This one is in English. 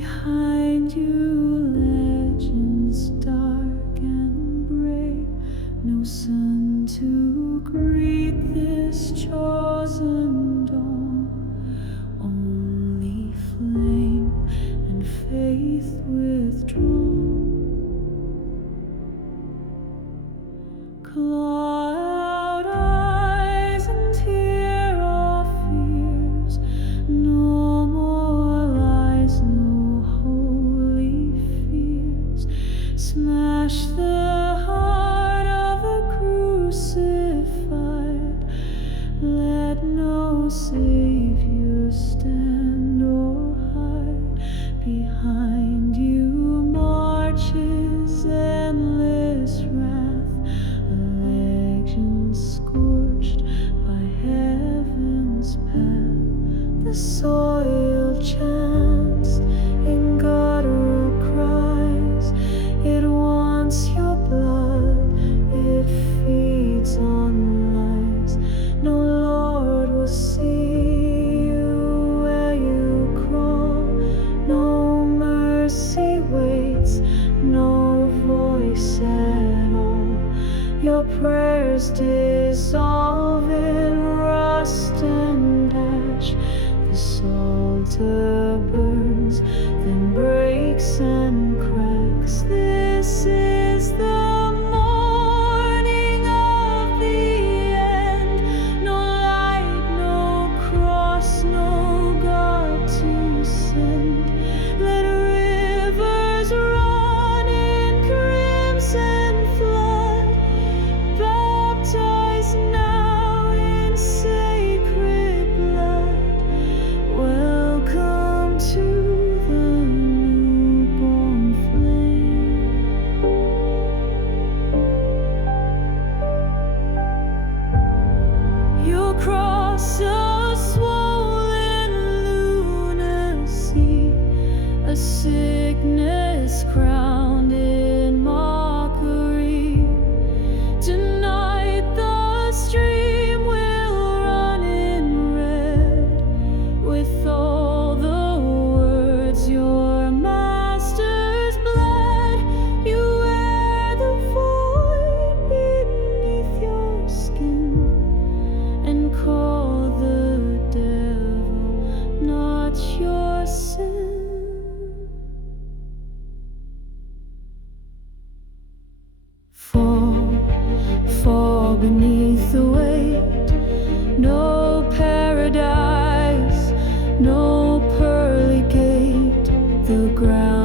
Behind you, legends dark and brave, no sun to greet this chosen dawn, only flame and faith withdrawn. Cloud eyes and tear our fears, no more lies, no holy fears. Smash the heart of the crucified, let no Savior stand or hide. Behind you marches endless wrath, a legend scorched by heaven's path. The soil chants in guttural cries, it wants your blood, it feeds on lies. No Lord will see you where you crawl, no mercy waits, no voice at all. Your prayers dissolve in rust and ash. This altar burns, then breaks and cracks. This is the morning of the end. No light, no cross, no God to send. Let rivers run in crimson flood, baptized now in sacred blood. Welcome to the newborn flame. Your cross, a swollen lunacy, a sickness crowned in mockery. Tonight the stream will run in red with all the words your masters bled. You wear the void beneath your skin and call the devil not your sin. Fall beneath the weight. No paradise, no pearly gate. The ground